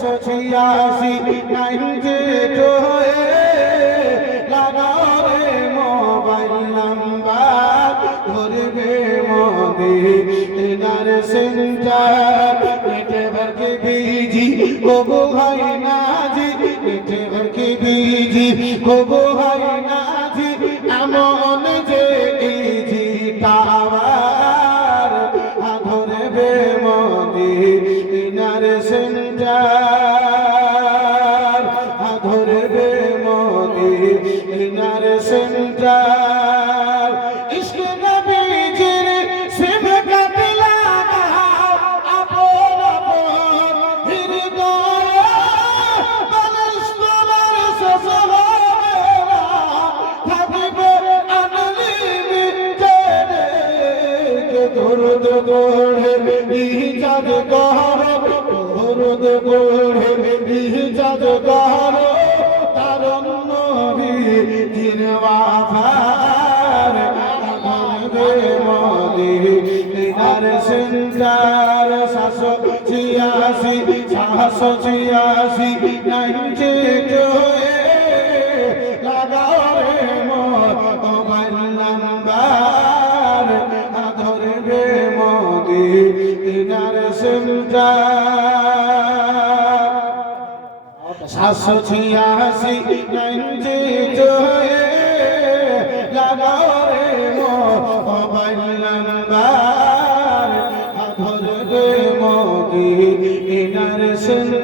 786 92 লাগাও রে mobile number ধরবে মদিনার সেন্টার নেটওয়ার্ক के बीजी को भाई नाजी नेटवर्क के बीजी को भाई नाजी एमन जे इजी टावर धरবে মদিনার সেন্টার ধরবে মদিনার সেন্টার ইশকে নবীজির সিম কাটে লাগাও আপন আপন হৃদয় মানুষগুলোর শেষ হবে না থাকবে আনলিমিটেড দরুদ পড়ে ইজাদ করো দরুদ পড়ে ইজাদ করো তার নবী দিন ওয়াফার ধরবে মদিনার সেন্টার 786 92 লাগাও রে মোবাইল নাম্বার ধরবে মদিনার সেন্টার 786 92 লাগাও রে মোবাইল নাম্বার ধরবে মদিনার সেন্টার